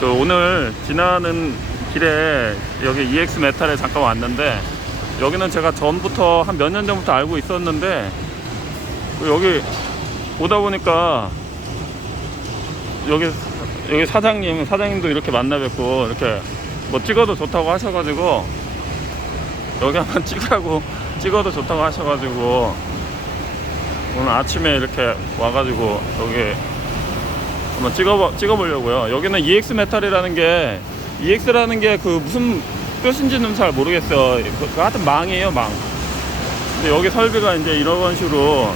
그 오늘 지나는 길에 여기 EX 메탈에 잠깐 왔는데 여기는 제가 전부터 한 몇 년 전부터 알고 있었는데 그 여기 오다 보니까 여기 여기 사장님 사장님도 이렇게 만나 뵙고 이렇게 뭐 찍어도 좋다고 하셔가지고 여기 한번 찍으라고 찍어도 좋다고 하셔가지고 오늘 아침에 이렇게 와가지고 여기 한번 찍어 찍어보려고요. 여기는 EX 메탈이라는 게 EX라는 게 그 무슨 뜻인지는 잘 모르겠어요. 그, 그 하여튼 망이에요 망. 근데 여기 설비가 이제 이런 식으로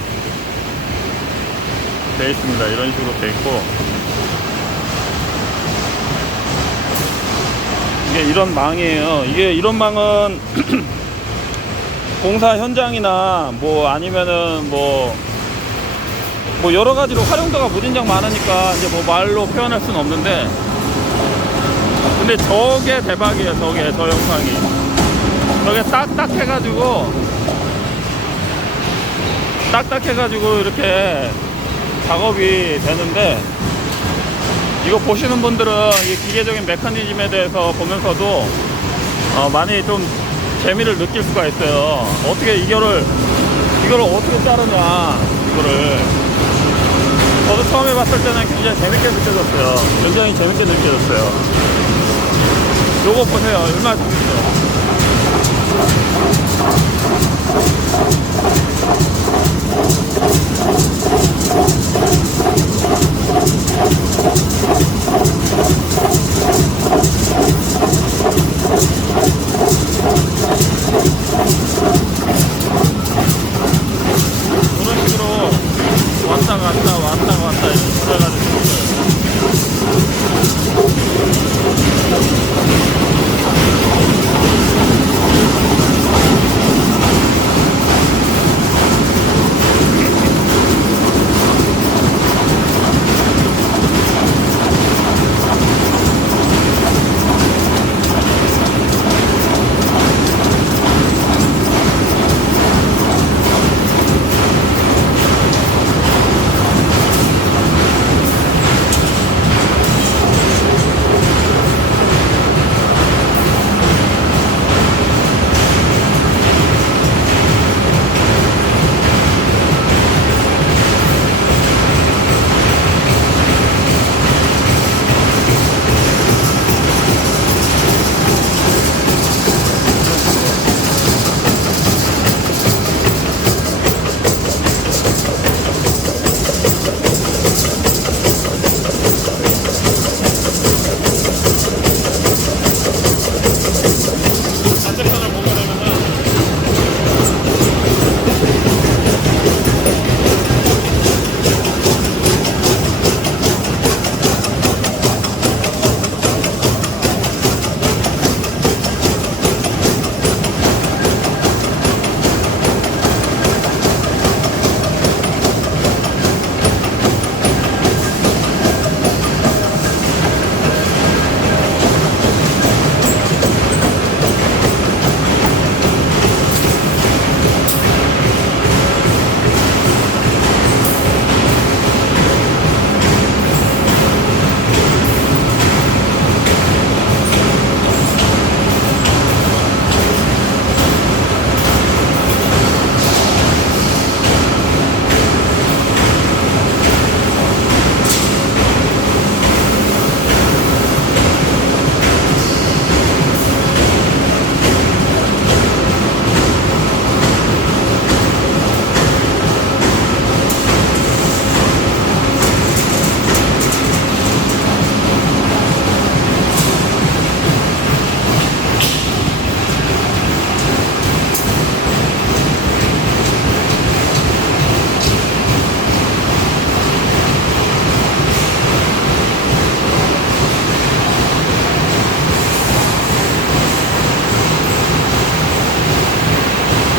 돼 있습니다. 이런 식으로 돼 있고 이게 이런 망이에요. 이게 이런 망은 공사 현장이나 뭐 아니면은 뭐, 뭐 여러 가지로 활용도가 무진장 많으니까 이제 뭐 말로 표현할 수는 없는데 근데 저게 대박이에요. 저게 저 영상이 저게 딱딱 해가지고 딱딱 해가지고 이렇게 작업이 되는데 이거 보시는 분들은 이 기계적인 메커니즘에 대해서 보면서도 어, 많이 좀 재미를 느낄 수가 있어요. 어떻게 이거를 이거를 어떻게 자르냐 이거를 처음에 봤을 때는 굉장히 재밌게 느껴졌어요. 굉장히 재밌게 느껴졌어요. 요거 보세요. 얼마나 재밌어요.